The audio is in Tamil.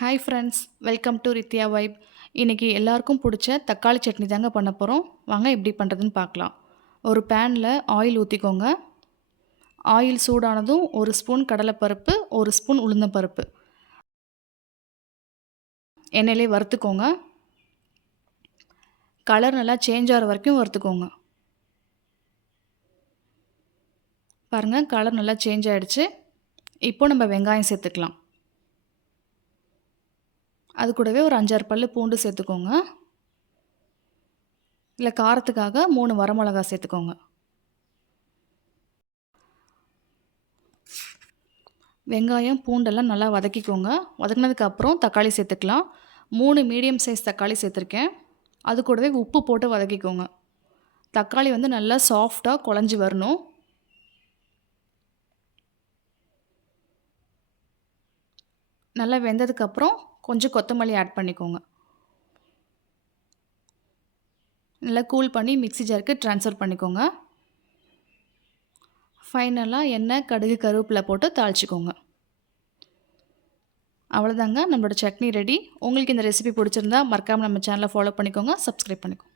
Hi friends, welcome to Rithya vibe. இன்றைக்கி எல்லாருக்கும் பிடிச்ச தக்காளி சட்னி தாங்க பண்ண போகிறோம். வாங்க எப்படி பண்ணுறதுன்னு பார்க்கலாம். ஒரு பேனில் ஆயில் ஊற்றிக்கோங்க. ஆயில் சூடானதும் ஒரு ஸ்பூன் கடலைப்பருப்பு, ஒரு ஸ்பூன் உளுந்தம்பருப்பு எண்ணெயிலே வறுத்துக்கோங்க. கலர் நல்லா சேஞ்ச் ஆகிற வரைக்கும் வறுத்துக்கோங்க. பாருங்கள், கலர் நல்லா சேஞ்ச் ஆகிடுச்சு. இப்போ நம்ம வெங்காயம் சேர்த்துக்கலாம். அது கூடவே ஒரு 5-6 பல்லு பூண்டு சேர்த்துக்கோங்க. இல்லை காரத்துக்காக 3 வரமிளகா சேர்த்துக்கோங்க. வெங்காயம் பூண்டெல்லாம் நல்லா வதக்கிக்கோங்க. வதக்கினதுக்கப்புறம் தக்காளி சேர்த்துக்கலாம். 3 மீடியம் சைஸ் தக்காளி சேர்த்துருக்கேன். அது கூடவே உப்பு போட்டு வதக்கிக்கோங்க. தக்காளி வந்து நல்லா சாஃப்டாக குழஞ்சி வரணும். நல்லா வெந்ததுக்கப்புறம் கொஞ்சம் கொத்தமல்லி ஆட் பண்ணிக்கோங்க. நல்லா கூல் பண்ணி மிக்ஸி ஜாருக்கு ட்ரான்ஸ்ஃபர் பண்ணிக்கோங்க. ஃபைனலாக எண்ணெய், கடுகு, கருவேப்பிலை போட்டு தாளிச்சிக்கோங்க. அவ்வளோதாங்க, நம்மளோட சட்னி ரெடி. உங்களுக்கு இந்த ரெசிபி பிடிச்சிருந்தா மறக்காமல் நம்ம சேனலை ஃபாலோ பண்ணிக்கோங்க, சப்ஸ்கிரைப் பண்ணிக்கோங்க.